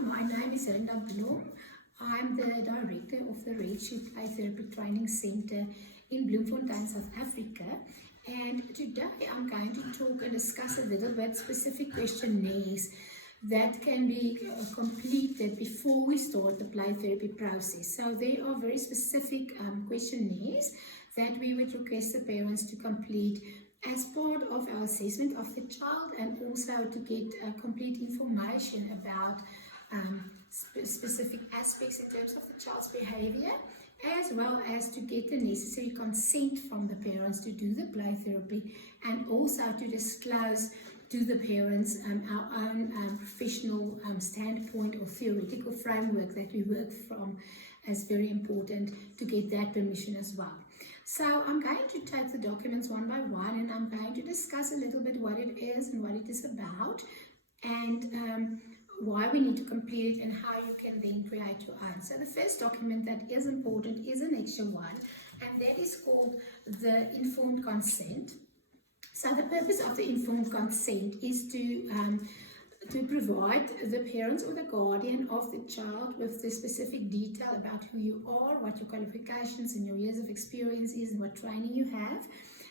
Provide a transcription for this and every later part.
my name is Rinda Blom. I'm the director of the Red Shoe Play Therapy Training Center in Bloemfontein, South Africa. And today I'm going to talk and discuss a little bit specific questionnaires that can be completed before we start the play therapy process. So there are very specific questionnaires that we would request the parents to complete as part of our assessment of the child, and also to get complete information about specific aspects in terms of the child's behavior, as well as to get the necessary consent from the parents to do the play therapy, and also to disclose to the parents our own professional standpoint or theoretical framework that we work from as very important to get that permission as well. So I'm going to take the documents one by one, and I'm going to discuss a little bit what it is and what it is about, and why we need to complete it, and how you can then create your own. So the first document that is important is an extra one, and that is called the informed consent. So the purpose of the informed consent is to provide the parents or the guardian of the child with the specific detail about who you are, what your qualifications and your years of experience is, and what training you have.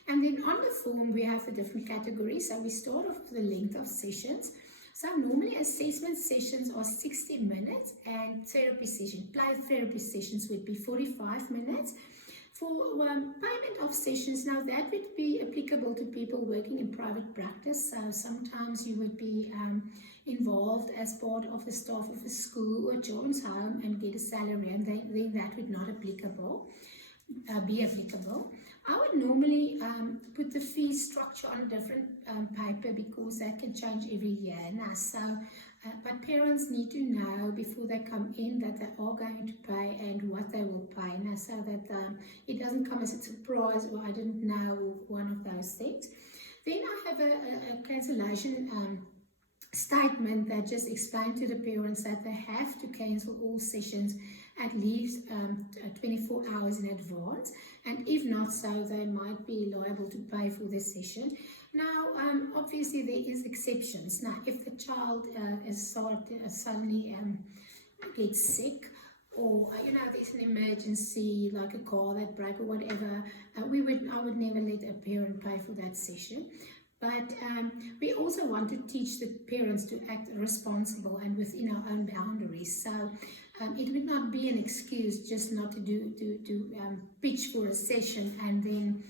And then on the form we have the different categories. So we start off with the length of sessions. So normally assessment sessions are 60 minutes, and therapy session, play therapy sessions would be 45 minutes. For payment of sessions, now that would be applicable to people working in private practice. So sometimes you would be involved as part of the staff of a school or children's home and get a salary, and then that would not be applicable. I would normally put the fee structure on a different paper, because that can change every year now. So, but parents need to know before they come in that they are going to pay and what they will pay now, so that it doesn't come as a surprise or I didn't know, one of those things. Then I have a cancellation statement that just explains to the parents that they have to cancel all sessions at least 24 hours in advance, and if not so, they might be liable to pay for the session. Now, obviously there is exceptions. Now, if the child suddenly gets sick, or there's an emergency like a car that broke or whatever, I would never let a parent pay for that session. But we also want to teach the parents to act responsible and within our own boundaries. So it would not be an excuse just not to pitch for a session and then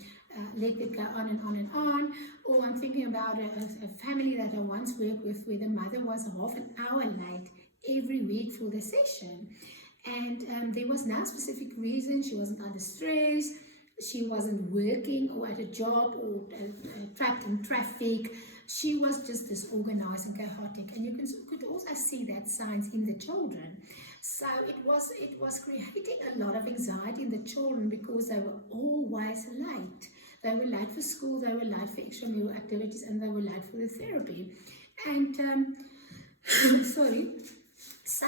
let it go on and on and on. Or I'm thinking about a family that I once worked with, where the mother was half an hour late every week for the session. And there was no specific reason. She wasn't under stress. She wasn't working or at a job, or trapped in traffic. She was just disorganized and chaotic, and you could also see that signs in the children. So it was creating a lot of anxiety in the children, because they were always late. They were late for school, they were late for extramural activities, and they were late for the therapy. And sorry. So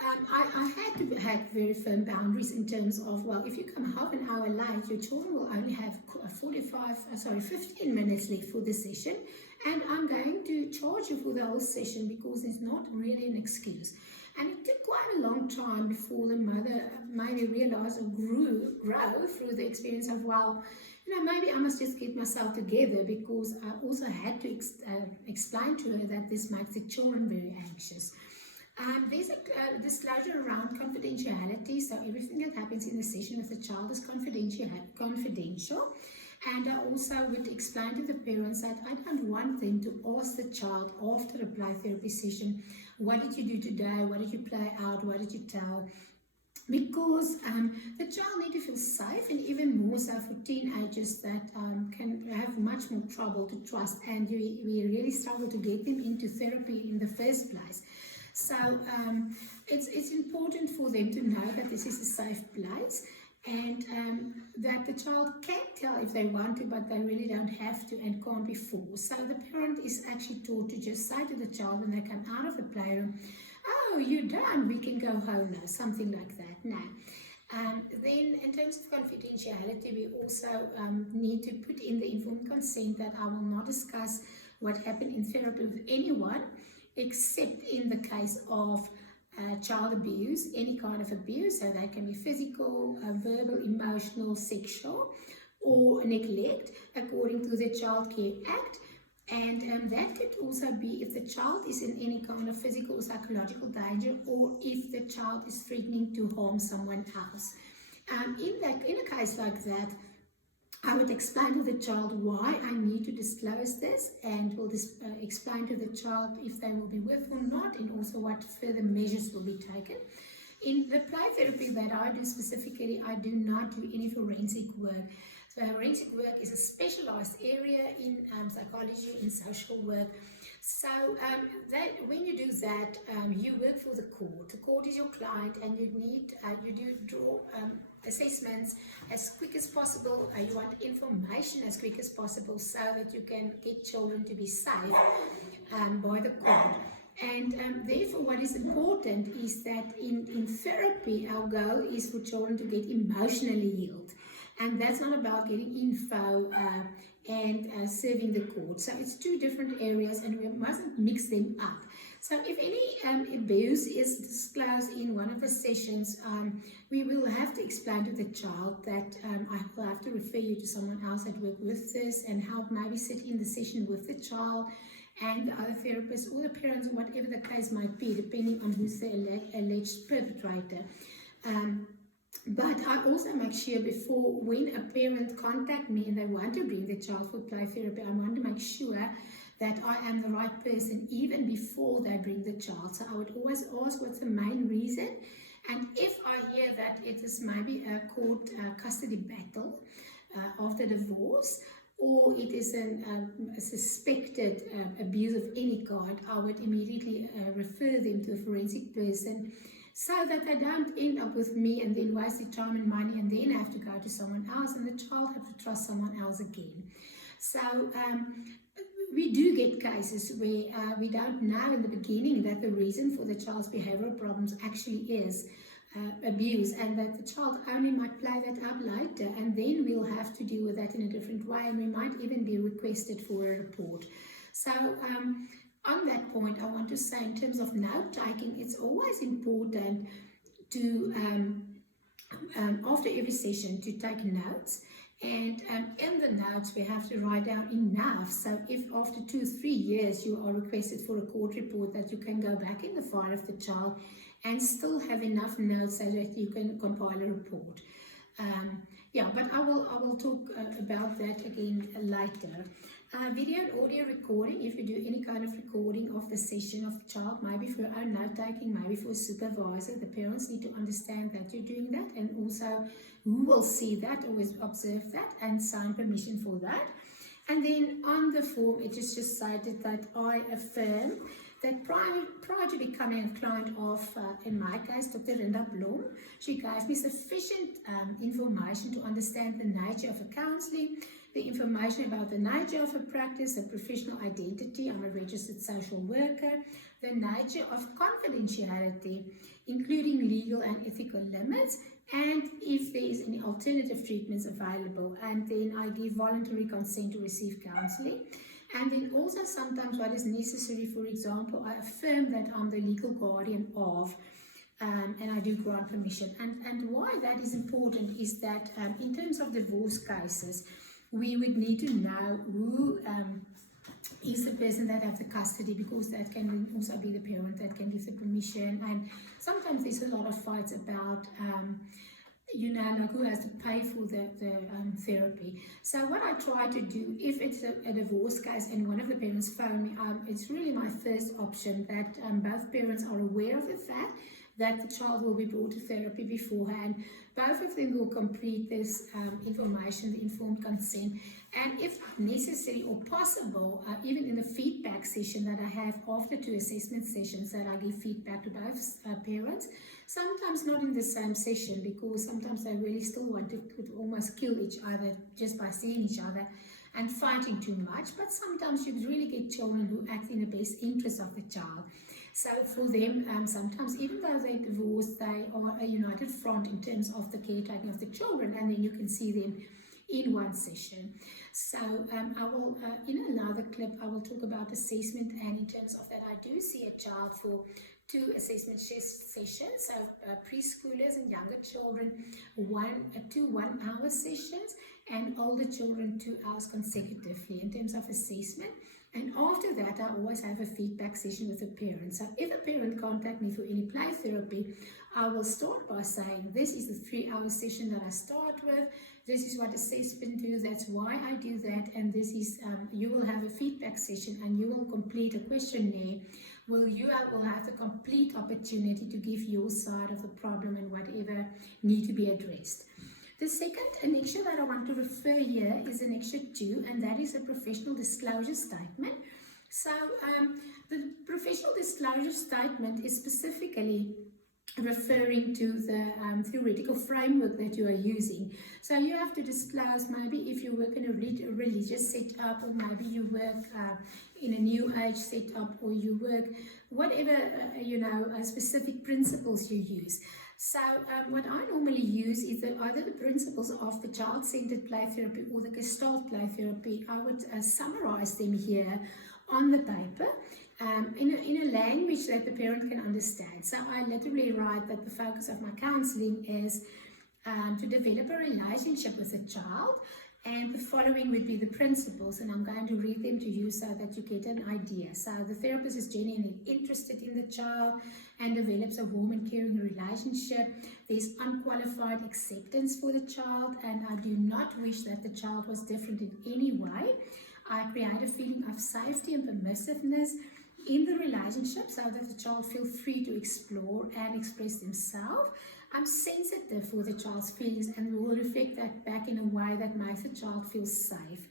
I had to have very firm boundaries in terms of, well, if you come half an hour late, your children will only have 15 minutes left for the session, and I'm going to charge you for the whole session, because it's not really an excuse. And it took quite a long time before the mother maybe realized or grow through the experience of, well, maybe I must just get myself together, because I also had to explain to her that this makes the children very anxious. There's a disclosure around confidentiality, so everything that happens in the session with the child is confidential. And I also would explain to the parents that I don't want them to ask the child after a play therapy session, what did you do today, what did you play out, what did you tell? Because the child needs to feel safe, and even more so for teenagers that can have much more trouble to trust, and we really struggle to get them into therapy in the first place. So it's important for them to know that this is a safe place, and that the child can tell if they want to, but they really don't have to and can't be forced. So the parent is actually taught to just say to the child when they come out of the playroom, "Oh, you're done, we can go home now," something like that. Now, then in terms of confidentiality, we also need to put in the informed consent that I will not discuss what happened in therapy with anyone, except in the case of child abuse, any kind of abuse, so that can be physical, verbal, emotional, sexual, or neglect according to the Child Care Act. And that could also be if the child is in any kind of physical or psychological danger, or if the child is threatening to harm someone else. In a case like that, I would explain to the child why I need to disclose this, and will explain to the child if they will be with or not, and also what further measures will be taken. In the play therapy that I do specifically, I do not do any forensic work. So forensic work is a specialized area in psychology, in social work. So when you do that, you work for the court. The court is your client, and you do draw assessments as quick as possible. You want information as quick as possible so that you can get children to be safe by the court. And therefore, what is important is that in therapy, our goal is for children to get emotionally healed. And that's not about getting info and serving the court. So it's two different areas, and we mustn't mix them up. So if any abuse is disclosed in one of the sessions, we will have to explain to the child that I will have to refer you to someone else that works with this, and help maybe sit in the session with the child and the other therapists or the parents, or whatever the case might be, depending on who's the alleged perpetrator. But I also make sure before, when a parent contacts me and they want to bring the child for play therapy, I want to make sure that I am the right person even before they bring the child. So I would always ask what's the main reason, and if I hear that it is maybe a court custody battle after divorce, or it is a suspected abuse of any kind, I would immediately refer them to a forensic person, so that they don't end up with me and then waste their time and money and then have to go to someone else, and the child have to trust someone else again. So we do get cases where we don't know in the beginning that the reason for the child's behavioral problems actually is abuse, and that the child only might play that up later, and then we'll have to deal with that in a different way, and we might even be requested for a report. So on that point, I want to say, in terms of note-taking, it's always important to, after every session, to take notes. And in the notes, we have to write down enough. So if after 2-3 years you are requested for a court report, that you can go back in the file of the child and still have enough notes so that you can compile a report. But I will talk about that again later. Video and audio recording, if you do any kind of recording of the session of the child, maybe for your own note-taking, maybe for a supervisor, the parents need to understand that you're doing that, and also who will see that, always observe that, and sign permission for that. And then on the form, it is just cited that I affirm that prior to becoming a client of, in my case, Dr. Rinda Blom, she gave me sufficient information to understand the nature of a counseling, the information about the nature of a practice, the professional identity, I'm a registered social worker, the nature of confidentiality, including legal and ethical limits, and if there is any alternative treatments available. And then I give voluntary consent to receive counseling. And then also sometimes what is necessary, for example, I affirm that I'm the legal guardian of, and I do grant permission. And why that is important is that in terms of divorce cases, we would need to know who is the person that has the custody, because that can also be the parent that can give the permission. And sometimes there's a lot of fights about like who has to pay for the therapy. So what I try to do, if it's a divorce case and one of the parents phone me, it's really my first option that both parents are aware of the fact that the child will be brought to therapy beforehand. Both of them will complete this information, the informed consent, and if necessary or possible, even in the feedback session that I have after 2 assessment sessions, that I give feedback to both parents. Sometimes not in the same session, because sometimes they really still want to almost kill each other just by seeing each other and fighting too much. But sometimes you really get children who act in the best interest of the child. So for them, sometimes even though they're divorced, they are a united front in terms of the caretaking of the children, and then you can see them in one session. So I will, in another clip, I will talk about assessment, and in terms of that, I do see a child for 2 assessment sessions, so preschoolers and younger children, 2 1-hour sessions, and older children 2 hours consecutively in terms of assessment. And after that, I always have a feedback session with the parent. So if a parent contacts me for any play therapy, I will start by saying, this is the 3-hour session that I start with. This is what assessment do. That's why I do that. And this is, you will have a feedback session and you will complete a questionnaire. Well, you will have the complete opportunity to give your side of the problem and whatever need to be addressed. The second annexure that I want to refer here is annexure 2, and that is a professional disclosure statement. So the professional disclosure statement is specifically referring to the theoretical framework that you are using. So you have to disclose maybe if you work in a religious setup, or maybe you work in a new age setup, or you work whatever specific principles you use. So what I normally use is either the principles of the child-centered play therapy or the Gestalt play therapy. I would summarize them here on the paper in a language that the parent can understand. So I literally write that the focus of my counseling is to develop a relationship with the child, and the following would be the principles, and I'm going to read them to you so that you get an idea. So the therapist is genuinely interested in the child and develops a warm and caring relationship. There's unqualified acceptance for the child, and I do not wish that the child was different in any way. I create a feeling of safety and permissiveness in the relationship so that the child feels free to explore and express themselves. I'm sensitive for the child's feelings and will reflect that back in a way that makes the child feel safe.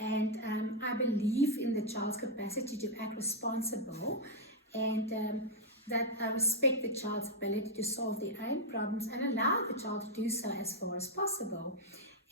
And I believe in the child's capacity to act responsible, and that I respect the child's ability to solve their own problems and allow the child to do so as far as possible.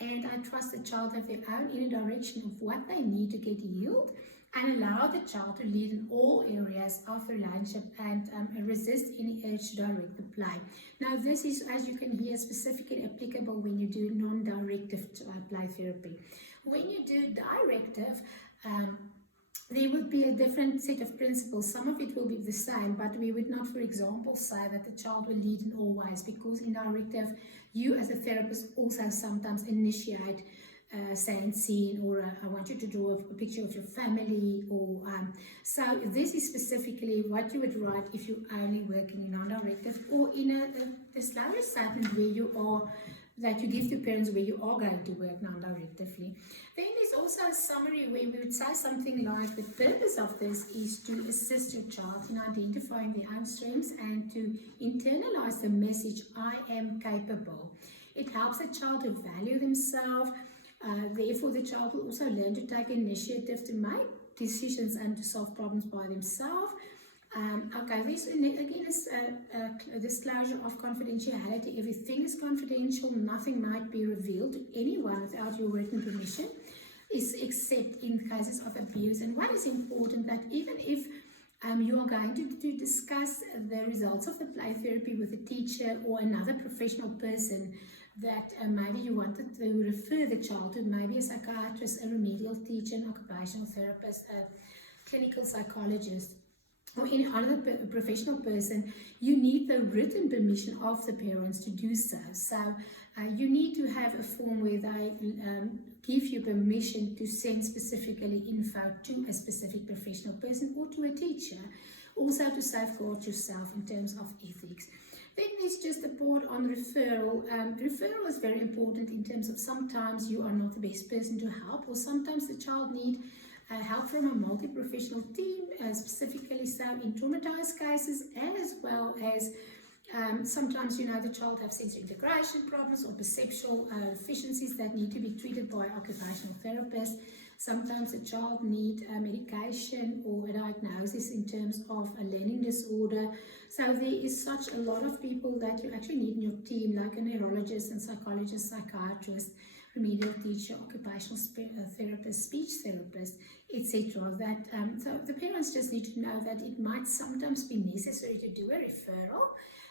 And I trust the child have their own inner direction of what they need to get healed, and allow the child to lead in all areas of the relationship, and resist any urge to direct the play. Now this is, as you can hear, specifically applicable when you do non-directive play therapy. When you do directive, there would be a different set of principles. Some of it will be the same, but we would not, for example, say that the child will lead in all ways, because in directive, you as a therapist also sometimes initiate saying scene, or I want you to draw a picture of your family, or so this is specifically what you would write if you're only working in non-directive, or in a disclosure statement where you are, that you give to parents where you are going to work non-directively. Then there's also a summary where we would say something like, the purpose of this is to assist your child in identifying their own strengths and to internalize the message, I am capable. It helps the child to value themselves. Therefore, the child will also learn to take initiative to make decisions and to solve problems by themselves. Okay, this again is a disclosure of confidentiality. Everything is confidential. Nothing might be revealed to anyone without your written permission, except in cases of abuse. And what is important, that even if you are going to discuss the results of the play therapy with a teacher or another professional person, that maybe you wanted to refer the child to, maybe a psychiatrist, a remedial teacher, an occupational therapist, a clinical psychologist, or any other professional person, you need the written permission of the parents to do so. So you need to have a form where they give you permission to send specifically info to a specific professional person or to a teacher, also to safeguard yourself in terms of ethics. Then there's just a part on referral. Referral is very important in terms of sometimes you are not the best person to help, or sometimes the child needs help from a multi-professional team, specifically so in traumatized cases, as well as sometimes, the child has sensory integration problems or perceptual deficiencies that need to be treated by occupational therapists. Sometimes the child needs medication or a diagnosis in terms of a learning disorder. So there is such a lot of people that you actually need in your team, like a neurologist and psychologist, psychiatrist, remedial teacher, occupational therapist, speech therapist, etc. So the parents just need to know that it might sometimes be necessary to do a referral,